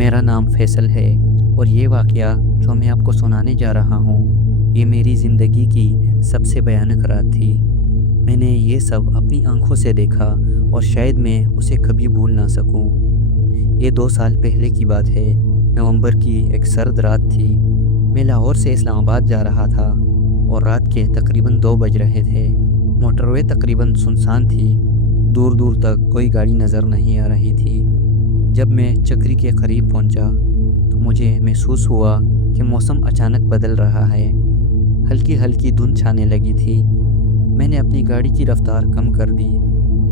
मेरा नाम फैसल है और ये वाक़या जो मैं आपको सुनाने जा रहा हूँ, ये मेरी ज़िंदगी की सबसे भयानक रात थी। मैंने ये सब अपनी आँखों से देखा और शायद मैं उसे कभी भूल ना सकूँ। ये 2 साल पहले की बात है। नवंबर की एक सर्द रात थी। मैं लाहौर से इस्लामाबाद जा रहा था और रात के तकरीबन 2 बज रहे थे। मोटरवे तकरीबन सुनसान थी। दूर दूर तक कोई गाड़ी नज़र नहीं आ रही थी। जब मैं चक्री के करीब पहुंचा तो मुझे महसूस हुआ कि मौसम अचानक बदल रहा है। हल्की हल्की धुंध छाने लगी थी। मैंने अपनी गाड़ी की रफ्तार कम कर दी।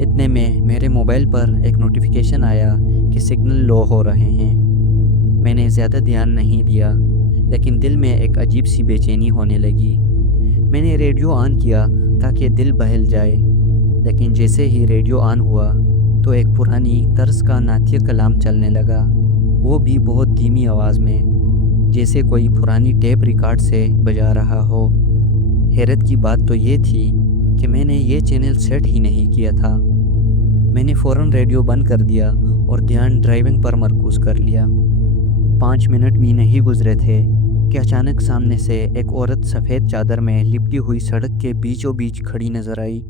इतने में मेरे मोबाइल पर एक नोटिफिकेशन आया कि सिग्नल लो हो रहे हैं। मैंने ज़्यादा ध्यान नहीं दिया, लेकिन दिल में एक अजीब सी बेचैनी होने लगी। मैंने रेडियो ऑन किया ताकि दिल बहल जाए, लेकिन जैसे ही रेडियो ऑन हुआ तो एक पुरानी तर्ज का नाट्य कलाम चलने लगा, वो भी बहुत धीमी आवाज़ में, जैसे कोई पुरानी टेप रिकॉर्ड से बजा रहा हो। हैरत की बात तो ये थी कि मैंने ये चैनल सेट ही नहीं किया था। मैंने फ़ौरन रेडियो बंद कर दिया और ध्यान ड्राइविंग पर मरकूज़ कर लिया। 5 मिनट भी नहीं गुजरे थे कि अचानक सामने से एक औरत सफ़ेद चादर में लिपटी हुई सड़क के बीचों बीच खड़ी नज़र आई।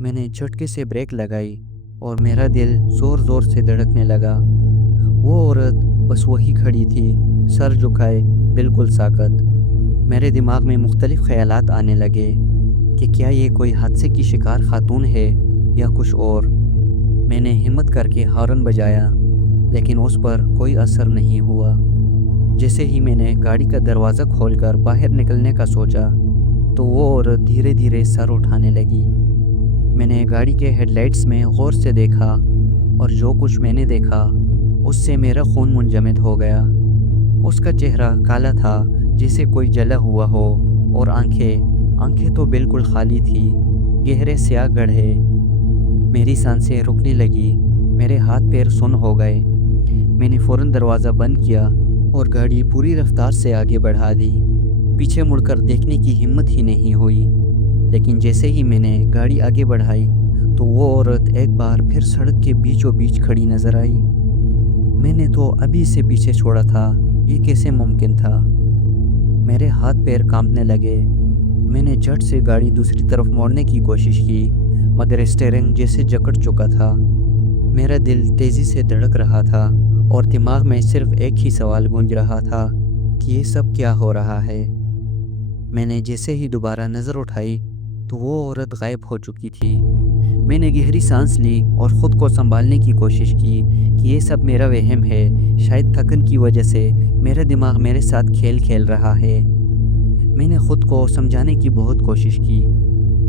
मैंने झटके से ब्रेक लगाई और मेरा दिल ज़ोर ज़ोर से धड़कने लगा। वो औरत बस वही खड़ी थी, सर झुकाए, बिल्कुल साकत। मेरे दिमाग में मुख्तलिफ ख़यालात आने लगे कि क्या ये कोई हादसे की शिकार खातून है या कुछ और। मैंने हिम्मत करके हॉर्न बजाया, लेकिन उस पर कोई असर नहीं हुआ। जैसे ही मैंने गाड़ी का दरवाज़ा खोलकर बाहर निकलने का सोचा तो वो औरत धीरे धीरे सर उठाने लगी। मैंने गाड़ी के हेडलाइट्स में गौर से देखा और जो कुछ मैंने देखा उससे मेरा खून मुंजमद हो गया। उसका चेहरा काला था, जैसे कोई जला हुआ हो, और आंखें तो बिल्कुल खाली थी, गहरे स्याह गड्ढे। मेरी सांसें रुकने लगी, मेरे हाथ पैर सुन्न हो गए। मैंने फ़ौरन दरवाज़ा बंद किया और गाड़ी पूरी रफ्तार से आगे बढ़ा दी। पीछे मुड़कर देखने की हिम्मत ही नहीं हुई, लेकिन जैसे ही मैंने गाड़ी आगे बढ़ाई तो वो औरत एक बार फिर सड़क के बीचों बीच खड़ी नज़र आई। मैंने तो अभी से पीछे छोड़ा था, ये कैसे मुमकिन था। मेरे हाथ पैर कांपने लगे। मैंने झट से गाड़ी दूसरी तरफ मोड़ने की कोशिश की, मगर स्टीयरिंग जैसे जकड़ चुका था। मेरा दिल तेज़ी से धड़क रहा था और दिमाग में सिर्फ एक ही सवाल गूंज रहा था कि ये सब क्या हो रहा है। मैंने जैसे ही दोबारा नज़र उठाई तो वो औरत गायब हो चुकी थी। मैंने गहरी सांस ली और ख़ुद को संभालने की कोशिश की कि ये सब मेरा वहम है। शायद थकन की वजह से मेरा दिमाग मेरे साथ खेल खेल रहा है। मैंने ख़ुद को समझाने की बहुत कोशिश की,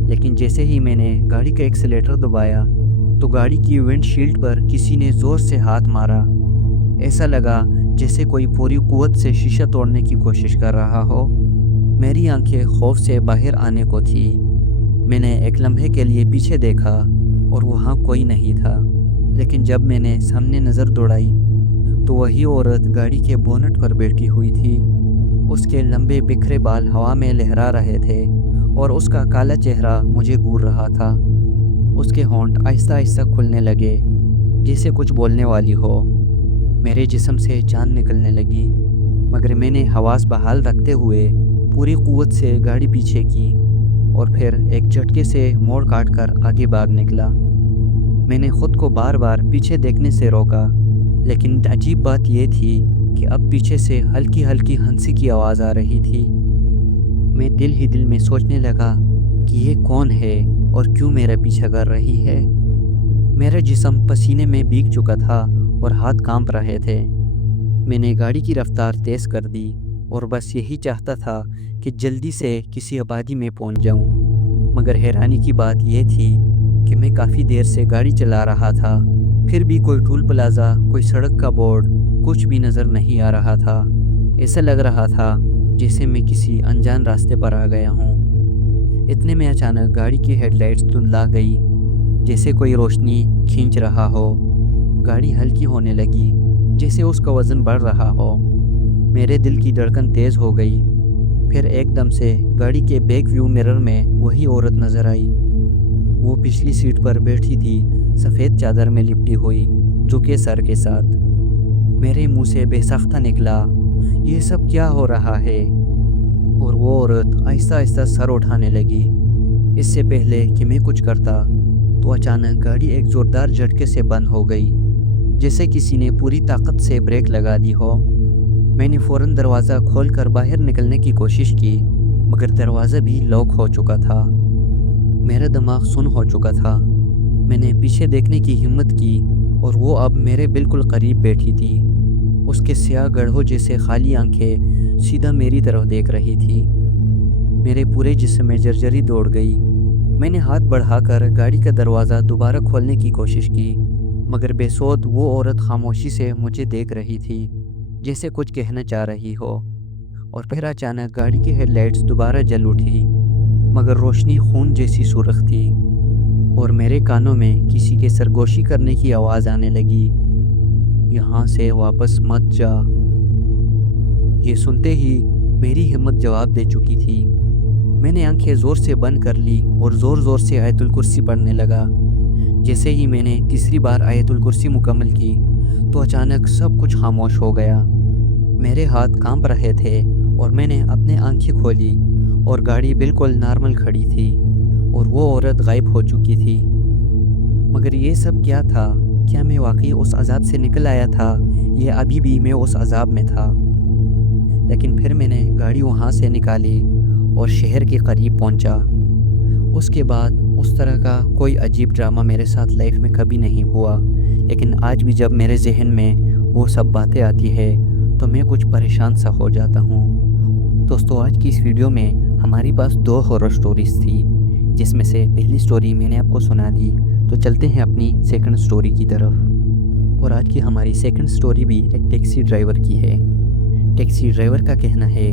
लेकिन जैसे ही मैंने गाड़ी का एक्सीलेटर दबाया तो गाड़ी की विंडशील्ड पर किसी ने ज़ोर से हाथ मारा। ऐसा लगा जैसे कोई पूरी कुव्वत से शीशा तोड़ने की कोशिश कर रहा हो। मेरी आंखें खौफ से बाहर आने को थी। मैंने एक लम्हे के लिए पीछे देखा और वहाँ कोई नहीं था, लेकिन जब मैंने सामने नज़र दौड़ाई तो वही औरत गाड़ी के बोनट पर बैठी हुई थी। उसके लंबे बिखरे बाल हवा में लहरा रहे थे और उसका काला चेहरा मुझे घूर रहा था। उसके होंठ आहिस्ता आहिस्ता खुलने लगे, जैसे कुछ बोलने वाली हो। मेरे जिस्म से जान निकलने लगी, मगर मैंने हवास बहाल रखते हुए पूरी कुव्वत से गाड़ी पीछे की और फिर एक झटके से मोड़ काट कर आगे भाग निकला। मैंने ख़ुद को बार बार पीछे देखने से रोका, लेकिन अजीब बात यह थी कि अब पीछे से हल्की हल्की हंसी की आवाज़ आ रही थी। मैं दिल ही दिल में सोचने लगा कि ये कौन है और क्यों मेरा पीछा कर रही है। मेरा जिस्म पसीने में भीग चुका था और हाथ कांप रहे थे। मैंने गाड़ी की रफ्तार तेज़ कर दी और बस यही चाहता था कि जल्दी से किसी आबादी में पहुंच जाऊं। मगर हैरानी की बात यह थी कि मैं काफ़ी देर से गाड़ी चला रहा था, फिर भी कोई टोल प्लाज़ा, कोई सड़क का बोर्ड, कुछ भी नज़र नहीं आ रहा था। ऐसा लग रहा था जैसे मैं किसी अनजान रास्ते पर आ गया हूँ। इतने में अचानक गाड़ी की हेडलाइट्स धुंधला गई, जैसे कोई रोशनी खींच रहा हो। गाड़ी हल्की होने लगी, जैसे उसका वज़न बढ़ रहा हो। मेरे दिल की धड़कन तेज़ हो गई। फिर एकदम से गाड़ी के बैक व्यू मिरर में वही औरत नज़र आई। वो पिछली सीट पर बैठी थी, सफ़ेद चादर में लिपटी हुई, झुके सर के साथ। मेरे मुंह से बेसाख्ता निकला, ये सब क्या हो रहा है? और वो औरत आहिस्ता आहिस्ता सर उठाने लगी। इससे पहले कि मैं कुछ करता तो अचानक गाड़ी एक ज़ोरदार झटके से बंद हो गई, जैसे किसी ने पूरी ताकत से ब्रेक लगा दी हो। मैंने फ़ौरन दरवाज़ा खोलकर बाहर निकलने की कोशिश की, मगर दरवाज़ा भी लॉक हो चुका था। मेरा दिमाग सुन्न हो चुका था। मैंने पीछे देखने की हिम्मत की और वो अब मेरे बिल्कुल करीब बैठी थी। उसके स्याह गड्ढों जैसे खाली आंखें सीधा मेरी तरफ देख रही थी। मेरे पूरे जिस्म में जर्जरी दौड़ गई। मैंने हाथ बढ़ाकर गाड़ी का दरवाज़ा दोबारा खोलने की कोशिश की, मगर बेसोध वो औरत खामोशी से मुझे देख रही थी, जैसे कुछ कहना चाह रही हो। और फिर अचानक गाड़ी की हेडलाइट्स दोबारा जल उठी, मगर रोशनी खून जैसी सुर्ख थी और मेरे कानों में किसी के सरगोशी करने की आवाज़ आने लगी, यहाँ से वापस मत जा। ये सुनते ही मेरी हिम्मत जवाब दे चुकी थी। मैंने आंखें ज़ोर से बंद कर ली और ज़ोर ज़ोर से आयतुल कुर्सी पढ़ने लगा। जैसे ही मैंने तीसरी बार आयतुल कुर्सी मुकम्मल की तो अचानक सब कुछ खामोश हो गया। मेरे हाथ कांप रहे थे और मैंने अपने आंखें खोली और गाड़ी बिल्कुल नॉर्मल खड़ी थी और वो औरत गायब हो चुकी थी। मगर ये सब क्या था? क्या मैं वाकई उस अज़ाब से निकल आया था या अभी भी मैं उस अज़ाब में था? लेकिन फिर मैंने गाड़ी वहाँ से निकाली और शहर के करीब पहुँचा। उसके बाद उस तरह का कोई अजीब ड्रामा मेरे साथ लाइफ में कभी नहीं हुआ, लेकिन आज भी जब मेरे जहन में वो सब बातें आती है तो मैं कुछ परेशान सा हो जाता हूँ। दोस्तों, आज की इस वीडियो में हमारे पास 2 हॉरर स्टोरीज़ थी, जिसमें से पहली स्टोरी मैंने आपको सुना दी। तो चलते हैं अपनी सेकंड स्टोरी की तरफ। और आज की हमारी सेकंड स्टोरी भी एक टैक्सी ड्राइवर की है। टैक्सी ड्राइवर का कहना है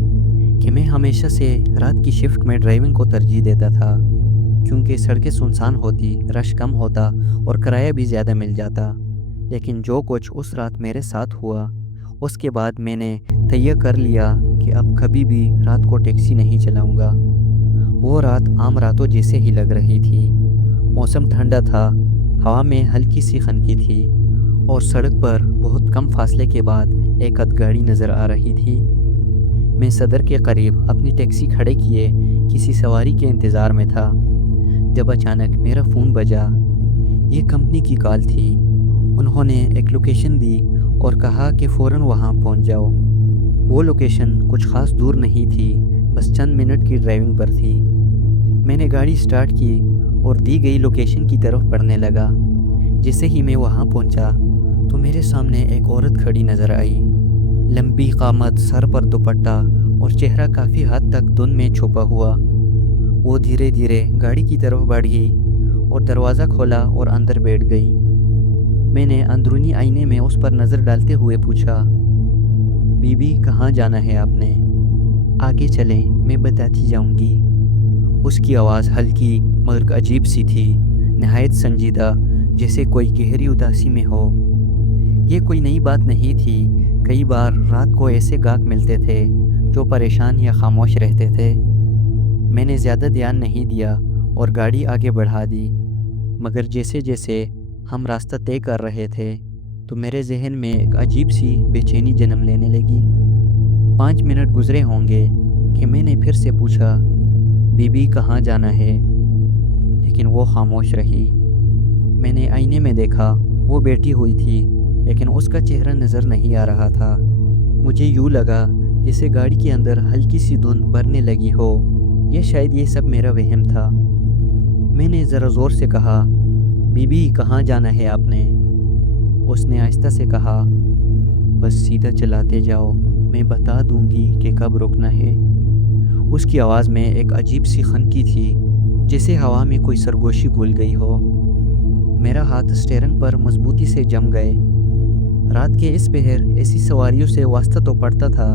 कि मैं हमेशा से रात की शिफ्ट में ड्राइविंग को तरजीह देता था, क्योंकि सड़कें सुनसान होती, रश कम होता और किराया भी ज़्यादा मिल जाता। लेकिन जो कुछ उस रात मेरे साथ हुआ, उसके बाद मैंने तय कर लिया कि अब कभी भी रात को टैक्सी नहीं चलाऊंगा। वो रात आम रातों जैसे ही लग रही थी। मौसम ठंडा था, हवा में हल्की सी खनकी थी और सड़क पर बहुत कम फासले के बाद एक अध गाड़ी नज़र आ रही थी। मैं सदर के करीब अपनी टैक्सी खड़े किए किसी सवारी के इंतज़ार में था, जब अचानक मेरा फ़ोन बजा। ये कंपनी की कॉल थी। उन्होंने एक लोकेशन दी और कहा कि फ़ौरन वहाँ पहुँच जाओ। वो लोकेशन कुछ ख़ास दूर नहीं थी, बस चंद मिनट की ड्राइविंग पर थी। मैंने गाड़ी स्टार्ट की और दी गई लोकेशन की तरफ बढ़ने लगा। जैसे ही मैं वहाँ पहुँचा तो मेरे सामने एक औरत खड़ी नज़र आई। लंबी कामत, सर पर दुपट्टा और चेहरा काफ़ी हद तक धुंध में छुपा हुआ। वो धीरे धीरे गाड़ी की तरफ बढ़ गई और दरवाज़ा खोला और अंदर बैठ गई। मैंने अंदरूनी आईने में उस पर नज़र डालते हुए पूछा, बीबी कहाँ जाना है आपने? आगे चलें, मैं बताती जाऊंगी। उसकी आवाज़ हल्की मगर अजीब सी थी, नहायत संजीदा, जैसे कोई गहरी उदासी में हो। ये कोई नई बात नहीं थी। कई बार रात को ऐसे गाहक मिलते थे जो परेशान या खामोश रहते थे। मैंने ज़्यादा ध्यान नहीं दिया और गाड़ी आगे बढ़ा दी, मगर जैसे जैसे हम रास्ता तय कर रहे थे तो मेरे जहन में एक अजीब सी बेचैनी जन्म लेने लगी। 5 मिनट गुजरे होंगे कि मैंने फिर से पूछा, बीबी कहाँ जाना है? लेकिन वो खामोश रही। मैंने आईने में देखा, वो बैठी हुई थी, लेकिन उसका चेहरा नज़र नहीं आ रहा था। मुझे यूँ लगा जैसे गाड़ी के अंदर हल्की सी धुंध भरने लगी हो, या शायद ये सब मेरा वहम था। मैंने ज़रा ज़ोर से कहा, बीबी कहाँ जाना है आपने? उसने आहिस्ता से कहा, बस सीधा चलाते जाओ, मैं बता दूंगी कि कब रुकना है। उसकी आवाज़ में एक अजीब सी खनकी थी, जैसे हवा में कोई सरगोशी घुल गई हो। मेरा हाथ स्टीयरिंग पर मजबूती से जम गए। रात के इस पहर ऐसी सवारियों से वास्ता तो पड़ता था,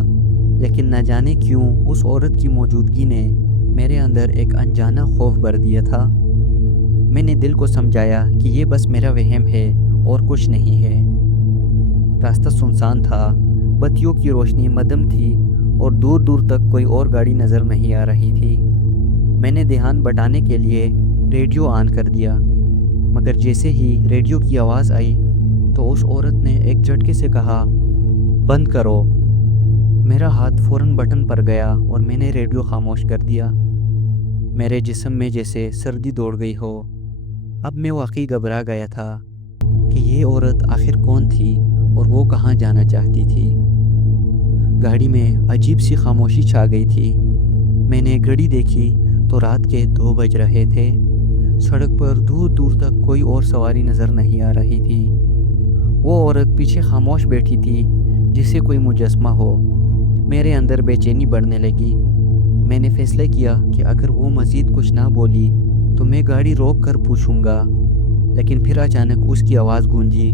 लेकिन न जाने क्यों उस औरत की मौजूदगी ने मेरे अंदर एक अनजाना खौफ भर दिया था। मैंने दिल को समझाया कि ये बस मेरा वहम है और कुछ नहीं है। रास्ता सुनसान था, बत्तियों की रोशनी मध्यम थी और दूर दूर तक कोई और गाड़ी नज़र नहीं आ रही थी। मैंने ध्यान बटाने के लिए रेडियो ऑन कर दिया, मगर जैसे ही रेडियो की आवाज़ आई तो उस औरत ने एक झटके से कहा, बंद करो। मेरा हाथ फ़ौरन बटन पर गया और मैंने रेडियो खामोश कर दिया। मेरे जिस्म में जैसे सर्दी दौड़ गई हो। अब मैं वाकई घबरा गया था कि ये औरत आखिर कौन थी और वो कहाँ जाना चाहती थी। गाड़ी में अजीब सी खामोशी छा गई थी। मैंने घड़ी देखी तो रात के 2 बज रहे थे। सड़क पर दूर दूर तक कोई और सवारी नज़र नहीं आ रही थी। वो औरत पीछे खामोश बैठी थी, जैसे कोई मुजस्मा हो। मेरे अंदर बेचैनी बढ़ने लगी। मैंने फैसला किया कि अगर वो मज़ीद कुछ ना बोली तो मैं गाड़ी रोक कर पूछूंगा। लेकिन फिर अचानक उसकी आवाज़ गूंजी,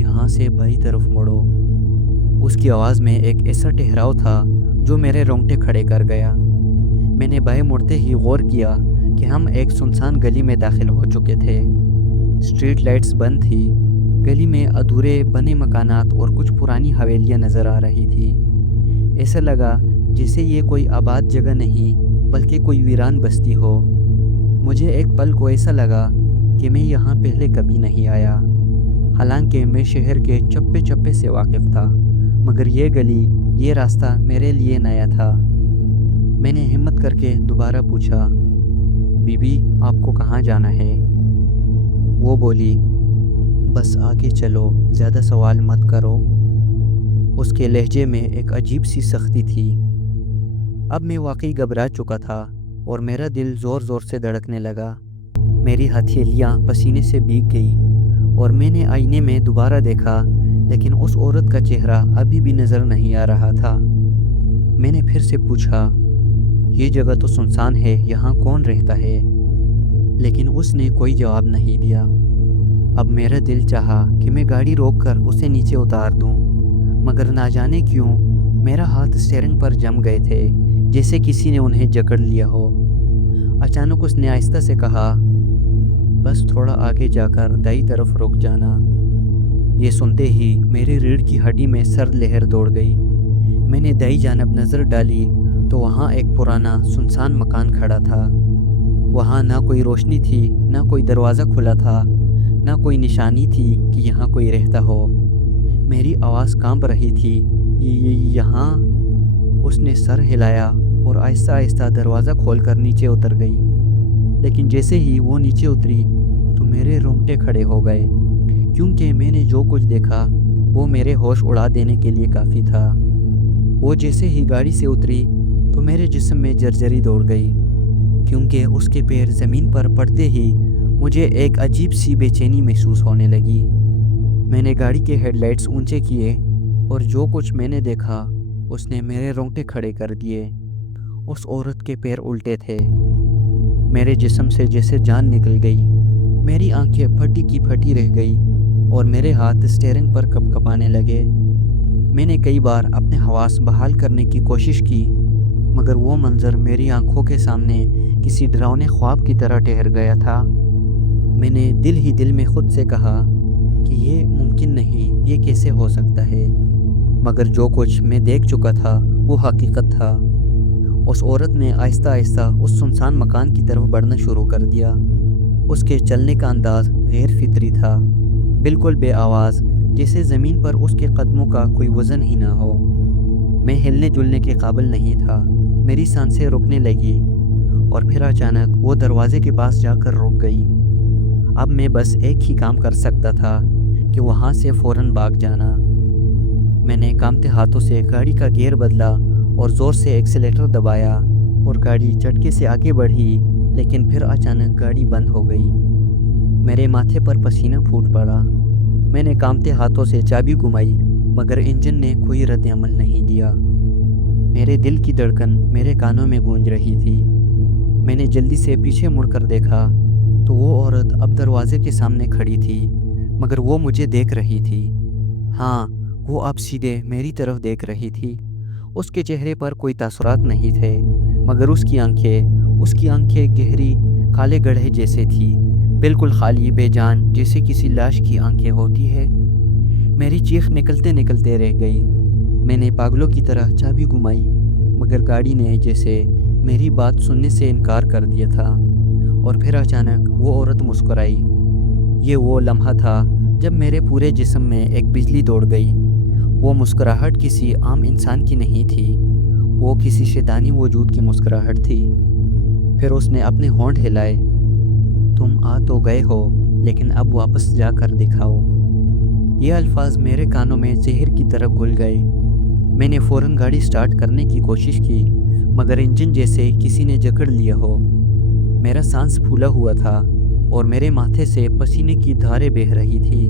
यहाँ से बाई तरफ मुड़ो। उसकी आवाज़ में एक ऐसा ठहराव था जो मेरे रोंगटे खड़े कर गया। मैंने बाएं मुड़ते ही गौर किया कि हम एक सुनसान गली में दाखिल हो चुके थे। स्ट्रीट लाइट्स बंद थी। गली में अधूरे बने मकानात और कुछ पुरानी हवेलियां नज़र आ रही थी। ऐसा लगा जैसे ये कोई आबाद जगह नहीं बल्कि कोई वीरान बस्ती हो। मुझे एक पल को ऐसा लगा कि मैं यहाँ पहले कभी नहीं आया। हालांकि मैं शहर के चप्पे चप्पे से वाकिफ़ था, मगर ये गली, ये रास्ता मेरे लिए नया था। मैंने हिम्मत करके दोबारा पूछा, बीबी आपको कहाँ जाना है? वो बोली, बस आगे चलो, ज़्यादा सवाल मत करो। उसके लहजे में एक अजीब सी सख्ती थी। अब मैं वाकई घबरा चुका था और मेरा दिल ज़ोर ज़ोर से धड़कने लगा। मेरी हथेलियाँ पसीने से भीग गई और मैंने आईने में दोबारा देखा, लेकिन उस औरत का चेहरा अभी भी नज़र नहीं आ रहा था। मैंने फिर से पूछा, ये जगह तो सुनसान है, यहाँ कौन रहता है? लेकिन उसने कोई जवाब नहीं दिया। अब मेरा दिल चाहा कि मैं गाड़ी रोककर उसे नीचे उतार दूं, मगर ना जाने क्यों मेरा हाथ स्टीयरिंग पर जम गए थे, जैसे किसी ने उन्हें जकड़ लिया हो। अचानक उसने आहिस्ता से कहा, बस थोड़ा आगे जाकर दाईं तरफ रुक जाना। ये सुनते ही मेरी रीढ़ की हड्डी में सर्द लहर दौड़ गई। मैंने दाईं जानब नज़र डाली तो वहाँ एक पुराना सुनसान मकान खड़ा था। वहाँ ना कोई रोशनी थी, ना कोई दरवाज़ा खुला था, ना कोई निशानी थी कि यहाँ कोई रहता हो। मेरी आवाज़ कांप रही थी, ये यहाँ। उसने सर हिलाया और आहिस्ता आहिस्ता दरवाज़ा खोलकर नीचे उतर गई। लेकिन जैसे ही वो नीचे उतरी तो मेरे रोंगटे खड़े हो गए, क्योंकि मैंने जो कुछ देखा वो मेरे होश उड़ा देने के लिए काफ़ी था। वो जैसे ही गाड़ी से उतरी तो मेरे जिस्म में जर्जरी दौड़ गई, क्योंकि उसके पैर ज़मीन पर पड़ते ही मुझे एक अजीब सी बेचैनी महसूस होने लगी। मैंने गाड़ी के हेडलाइट्स ऊंचे किए और जो कुछ मैंने देखा उसने मेरे रोंगटे खड़े कर दिए। उस औरत के पैर उल्टे थे। मेरे जिस्म से जैसे जान निकल गई। मेरी आंखें फटी की फटी रह गई और मेरे हाथ स्टीयरिंग पर कँपकँपाने लगे। मैंने कई बार अपने हवास बहाल करने की कोशिश की, मगर वो मंज़र मेरी आंखों के सामने किसी डरावने ख्वाब की तरह ठहर गया था। मैंने दिल ही दिल में ख़ुद से कहा कि ये मुमकिन नहीं, ये कैसे हो सकता है? मगर जो कुछ मैं देख चुका था वो हकीकत था। उस औरत ने आहिस्ता आहिस्ता उस सुनसान मकान की तरफ बढ़ना शुरू कर दिया। उसके चलने का अंदाज़ गैर फितरी था, बिल्कुल बेआवाज़, जैसे ज़मीन पर उसके कदमों का कोई वज़न ही ना हो। मैं हिलने जुलने के काबिल नहीं था। मेरी सांसें रुकने लगी और फिर अचानक वो दरवाज़े के पास जाकर रुक गई। अब मैं बस एक ही काम कर सकता था कि वहाँ से फ़ौरन भाग जाना। मैंने कांपते हाथों से गाड़ी का गियर बदला और ज़ोर से एक्सीलेटर दबाया और गाड़ी झटके से आगे बढ़ी, लेकिन फिर अचानक गाड़ी बंद हो गई। मेरे माथे पर पसीना फूट पड़ा। मैंने कांपते हाथों से चाबी घुमाई, मगर इंजन ने कोई रद्द-ए-अमल नहीं दिया। मेरे दिल की धड़कन मेरे कानों में गूंज रही थी। मैंने जल्दी से पीछे मुड़कर देखा तो वो औरत अब दरवाजे के सामने खड़ी थी, मगर वो मुझे देख रही थी। हाँ, वो अब सीधे मेरी तरफ देख रही थी। उसके चेहरे पर कोई तासुरात नहीं थे, मगर उसकी आंखें गहरी काले गड्ढे जैसे थी, बिल्कुल खाली, बेजान, जैसे किसी लाश की आंखें होती है। मेरी चीख निकलते निकलते रह गई। मैंने पागलों की तरह चाबी घुमाई, मगर गाड़ी ने जैसे मेरी बात सुनने से इनकार कर दिया था। और फिर अचानक वो औरत मुस्कुराई। ये वो लम्हा था जब मेरे पूरे जिस्म में एक बिजली दौड़ गई। وہ مسکراہٹ کسی عام انسان کی نہیں تھی، وہ کسی شیطانی وجود کی مسکراہٹ تھی۔ پھر اس نے اپنے ہونٹ ہلائے۔ تم آ تو گئے ہو، لیکن اب واپس جا کر دکھاؤ۔ یہ الفاظ میرے کانوں میں زہر کی طرح گھل گئے۔ میں نے فوراً گاڑی سٹارٹ کرنے کی کوشش کی، مگر انجن جیسے کسی نے جکڑ لیا ہو۔ میرا سانس پھولا ہوا تھا اور میرے ماتھے سے پسینے کی دھاریں بہہ رہی تھی،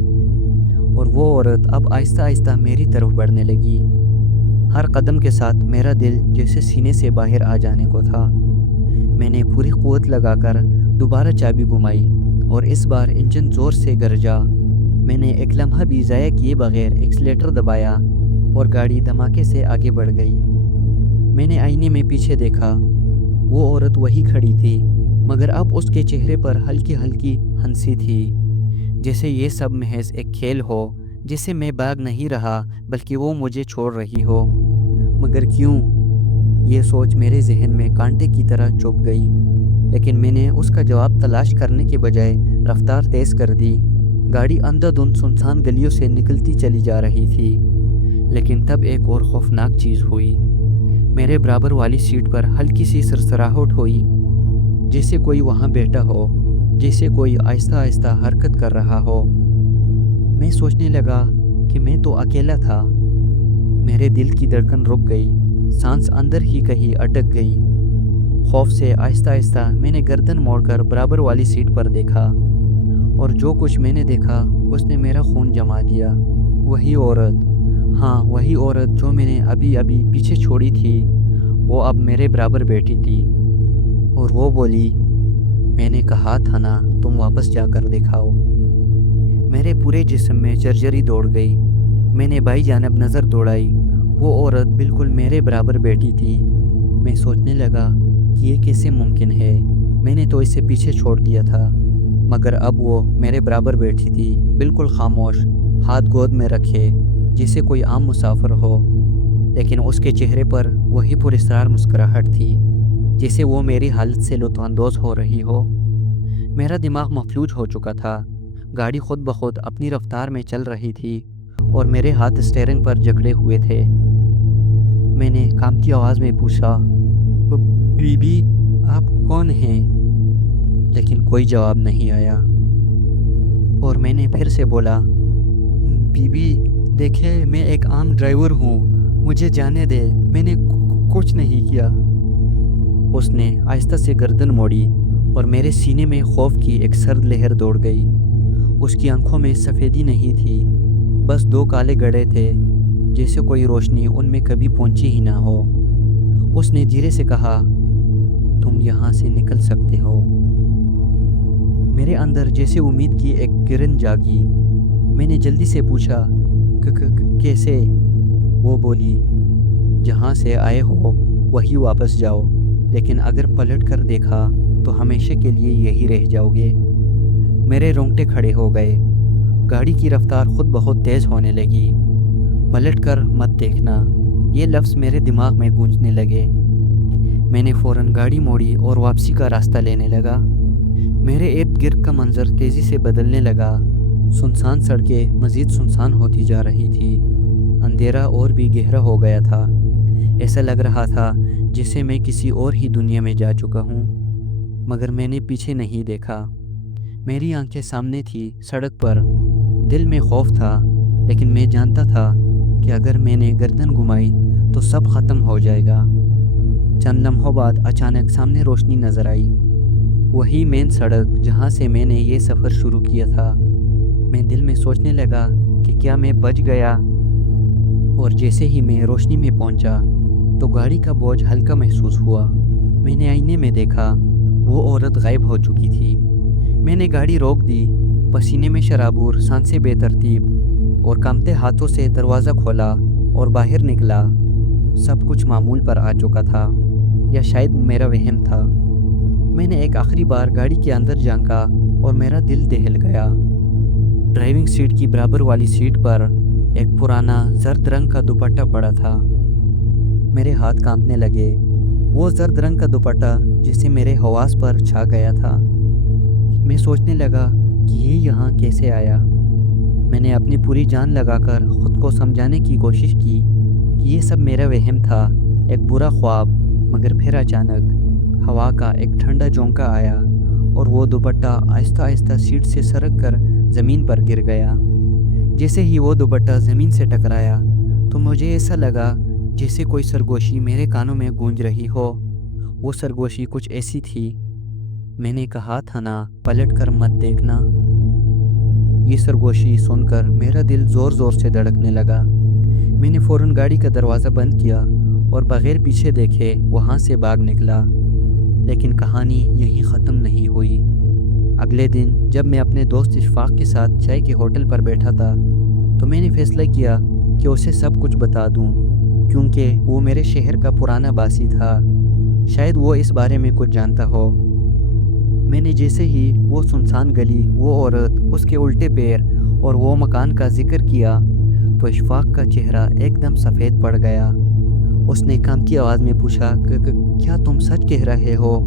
اور وہ عورت اب آہستہ آہستہ میری طرف بڑھنے لگی۔ ہر قدم کے ساتھ میرا دل جیسے سینے سے باہر آ جانے کو تھا۔ میں نے پوری قوت لگا کر دوبارہ چابی گھمائی اور اس بار انجن زور سے گرجا۔ میں نے ایک لمحہ بھی ضائع کیے بغیر ایکسیلیٹر دبایا اور گاڑی دھماکے سے آگے بڑھ گئی۔ میں نے آئینے میں پیچھے دیکھا۔ وہ عورت وہی کھڑی تھی، مگر اب اس کے چہرے پر ہلکی ہلکی ہنسی تھی، جیسے یہ سب محض ایک کھیل ہو جسے میں بھاگ نہیں رہا بلکہ وہ مجھے چھوڑ رہی ہو۔ مگر کیوں؟ یہ سوچ میرے ذہن میں کانٹے کی طرح چبھ گئی، لیکن میں نے اس کا جواب تلاش کرنے کے بجائے رفتار تیز کر دی۔ گاڑی اندھا دھند سنسان گلیوں سے نکلتی چلی جا رہی تھی، لیکن تب ایک اور خوفناک چیز ہوئی۔ میرے برابر والی سیٹ پر ہلکی سی سرسراہٹ ہوئی، جیسے کوئی وہاں بیٹھا ہو، جیسے کوئی آہستہ آہستہ حرکت کر رہا ہو۔ میں سوچنے لگا کہ میں تو اکیلا تھا۔ میرے دل کی دھڑکن رک گئی، سانس اندر ہی کہیں اٹک گئی۔ خوف سے آہستہ آہستہ میں نے گردن موڑ کر برابر والی سیٹ پر دیکھا، اور جو کچھ میں نے دیکھا اس نے میرا خون جما دیا۔ وہی عورت، ہاں وہی عورت جو میں نے ابھی ابھی پیچھے چھوڑی تھی، وہ اب میرے برابر بیٹھی تھی، اور وہ بولی، میں نے کہا تھا نا تم واپس جا کر دکھاؤ۔ میرے پورے جسم میں جرجری دوڑ گئی۔ میں نے بائیں جانب نظر دوڑائی، وہ عورت بالکل میرے برابر بیٹھی تھی۔ میں سوچنے لگا کہ یہ کیسے ممکن ہے، میں نے تو اسے پیچھے چھوڑ دیا تھا، مگر اب وہ میرے برابر بیٹھی تھی، بالکل خاموش، ہاتھ گود میں رکھے، جیسے کوئی عام مسافر ہو، لیکن اس کے چہرے پر وہی پراسرار مسکراہٹ تھی، جیسے وہ میری حالت سے لطف اندوز ہو رہی ہو۔ میرا دماغ مفلوج ہو چکا تھا۔ گاڑی خود بخود اپنی رفتار میں چل رہی تھی اور میرے ہاتھ اسٹیئرنگ پر جکڑے ہوئے تھے۔ میں نے کانپتی آواز میں پوچھا، بی بی آپ کون ہیں؟ لیکن کوئی جواب نہیں آیا، اور میں نے پھر سے بولا، بی بی دیکھے میں ایک عام ڈرائیور ہوں، مجھے جانے دے، میں نے کچھ نہیں کیا۔ اس نے آہستہ سے گردن موڑی اور میرے سینے میں خوف کی ایک سرد لہر دوڑ گئی۔ اس کی آنکھوں میں سفیدی نہیں تھی، بس دو کالے گڑھے تھے، جیسے کوئی روشنی ان میں کبھی پہنچی ہی نہ ہو۔ اس نے دھیرے سے کہا، تم یہاں سے نکل سکتے ہو۔ میرے اندر جیسے امید کی ایک کرن جاگی۔ میں نے جلدی سے پوچھا، کیسے؟ وہ بولی، جہاں سے آئے ہو وہی واپس جاؤ، لیکن اگر پلٹ کر دیکھا تو ہمیشہ کے لیے یہی رہ جاؤ گے۔ میرے رونگٹے کھڑے ہو گئے۔ گاڑی کی رفتار خود بہت تیز ہونے لگی۔ پلٹ کر مت دیکھنا، یہ لفظ میرے دماغ میں گونجنے لگے۔ میں نے فوراً گاڑی موڑی اور واپسی کا راستہ لینے لگا۔ میرے ارد گرد کا منظر تیزی سے بدلنے لگا۔ سنسان سڑکیں مزید سنسان ہوتی جا رہی تھی۔ اندھیرا اور بھی گہرا ہو گیا تھا۔ ایسا لگ رہا تھا جیسے میں کسی اور ہی دنیا میں جا چکا ہوں، مگر میں نے پیچھے نہیں دیکھا۔ میری آنکھیں سامنے تھی، سڑک پر۔ دل میں خوف تھا، لیکن میں جانتا تھا کہ اگر میں نے گردن گھمائی تو سب ختم ہو جائے گا۔ چند لمحوں بعد اچانک سامنے روشنی نظر آئی، وہی مین سڑک جہاں سے میں نے یہ سفر شروع کیا تھا۔ میں دل میں سوچنے لگا کہ کیا میں بچ گیا؟ اور جیسے ہی میں روشنی میں پہنچا تو گاڑی کا بوجھ ہلکا محسوس ہوا۔ میں نے آئینے میں دیکھا، وہ عورت غائب ہو چکی تھی۔ میں نے گاڑی روک دی، پسینے میں شرابور، سانسیں بے ترتیب، اور کانپتے ہاتھوں سے دروازہ کھولا اور باہر نکلا۔ سب کچھ معمول پر آ چکا تھا، یا شاید میرا وہم تھا۔ میں نے ایک آخری بار گاڑی کے اندر جھانکا اور میرا دل دہل گیا۔ ڈرائیونگ سیٹ کی برابر والی سیٹ پر ایک پرانا زرد رنگ کا دوپٹہ پڑا تھا۔ میرے ہاتھ کانپنے لگے۔ وہ زرد رنگ کا دوپٹہ جسے میرے حواس پر چھا گیا تھا۔ میں سوچنے لگا کہ یہ یہاں کیسے آیا۔ میں نے اپنی پوری جان لگا کر خود کو سمجھانے کی کوشش کی کہ یہ سب میرا وہم تھا، ایک برا خواب، مگر پھر اچانک ہوا کا ایک ٹھنڈا جھونکا آیا اور وہ دوپٹہ آہستہ آہستہ سیٹ سے سرک کر زمین پر گر گیا۔ جیسے ہی وہ دوپٹہ زمین سے ٹکرایا تو مجھے ایسا لگا جیسے کوئی سرگوشی میرے کانوں میں گونج رہی ہو۔ وہ سرگوشی کچھ ایسی تھی، میں نے کہا تھا نا، پلٹ کر مت دیکھنا۔ یہ سرگوشی سن کر میرا دل زور زور سے دھڑکنے لگا۔ میں نے فوراً گاڑی کا دروازہ بند کیا اور بغیر پیچھے دیکھے وہاں سے بھاگ نکلا۔ لیکن کہانی یہیں ختم نہیں ہوئی۔ اگلے دن جب میں اپنے دوست اشفاق کے ساتھ چائے کے ہوٹل پر بیٹھا تھا تو میں نے فیصلہ کیا کہ اسے سب کچھ بتا دوں، کیونکہ وہ میرے شہر کا پرانا باسی تھا، شاید وہ اس بارے میں کچھ جانتا ہو۔ میں نے جیسے ہی وہ سنسان گلی، وہ عورت، اس کے الٹے پیر اور وہ مکان کا ذکر کیا تو اشفاق کا چہرہ ایک دم سفید پڑ گیا۔ اس نے کام کی آواز میں پوچھا کیا تم سچ کہہ رہے ہو؟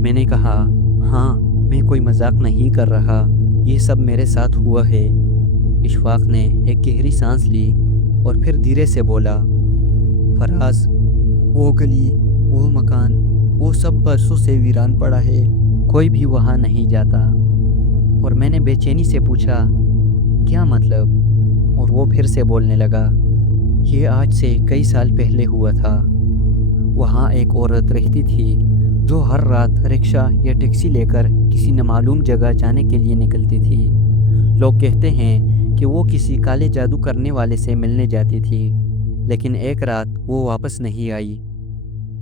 میں نے کہا ہاں، میں کوئی مذاق نہیں کر رہا، یہ سب میرے ساتھ ہوا ہے۔ اشفاق نے ایک گہری سانس لی اور پھر دھیرے سے بولا، فراز، وہ گلی، وہ مکان، وہ سب برسوں سے ویران پڑا ہے، کوئی بھی وہاں نہیں جاتا۔ اور میں نے بے چینی سے پوچھا کیا مطلب؟ اور وہ پھر سے بولنے لگا، یہ آج سے کئی سال پہلے ہوا تھا۔ وہاں ایک عورت رہتی تھی جو ہر رات رکشہ یا ٹیکسی لے کر کسی نامعلوم جگہ جانے کے لیے نکلتی تھی۔ لوگ کہتے ہیں کہ وہ کسی کالے جادو کرنے والے سے ملنے جاتی تھی، لیکن ایک رات وہ واپس نہیں آئی۔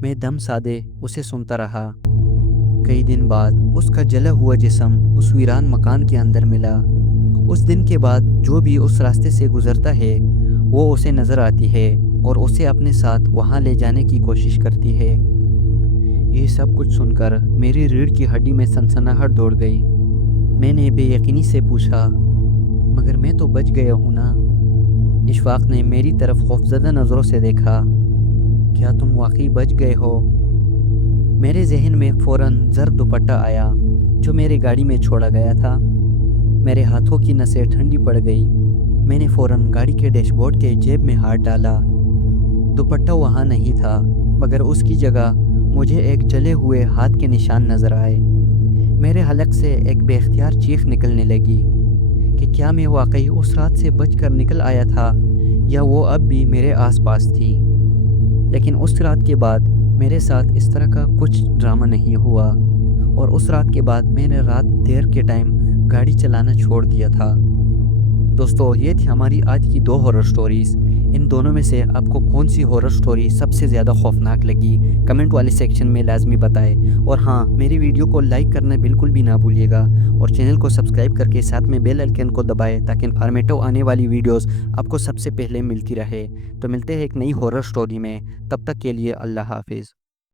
میں دم سادے اسے سنتا رہا۔ کئی دن بعد اس کا جلا ہوا جسم اس ویران مکان کے اندر ملا۔ اس دن کے بعد جو بھی اس راستے سے گزرتا ہے وہ اسے نظر آتی ہے اور اسے اپنے ساتھ وہاں لے جانے کی کوشش کرتی ہے۔ یہ سب کچھ سن کر میری ریڑھ کی ہڈی میں سنسناہٹ دوڑ گئی۔ میں نے بے یقینی سے پوچھا، مگر میں تو بچ گیا ہوں نا؟ اشفاق نے میری طرف خوفزدہ نظروں سے دیکھا، کیا تم واقعی بچ گئے ہو؟ میرے ذہن میں فوراً زرد دوپٹہ آیا جو میری گاڑی میں چھوڑا گیا تھا۔ میرے ہاتھوں کی نسیں ٹھنڈی پڑ گئی۔ میں نے فوراً گاڑی کے ڈیش بورڈ کے جیب میں ہاتھ ڈالا۔ دوپٹہ وہاں نہیں تھا، مگر اس کی جگہ مجھے ایک جلے ہوئے ہاتھ کے نشان نظر آئے۔ میرے حلق سے ایک بے اختیار چیخ نکلنے لگی کہ کیا میں واقعی اس رات سے بچ کر نکل آیا تھا یا وہ اب بھی میرے آس پاس تھی۔ لیکن اس رات کے بعد میرے ساتھ اس طرح کا کچھ ڈرامہ نہیں ہوا، اور اس رات کے بعد میں نے رات دیر کے ٹائم گاڑی چلانا چھوڑ دیا تھا۔ دوستو، یہ تھی ہماری آج کی 2 ہارر سٹوریز۔ ان دونوں میں سے آپ کو کون سی ہارر سٹوری سب سے زیادہ خوفناک لگی؟ کمنٹ والے سیکشن میں لازمی بتائیں۔ اور ہاں، میری ویڈیو کو لائک کرنا بالکل بھی نہ بھولیے گا، اور چینل کو سبسکرائب کر کے ساتھ میں بیل آئیکن کو دبائیں تاکہ انفارمیٹو آنے والی ویڈیوز آپ کو سب سے پہلے ملتی رہے۔ تو ملتے ہیں ایک نئی ہارر سٹوری میں، تب تک کے لیے اللہ حافظ۔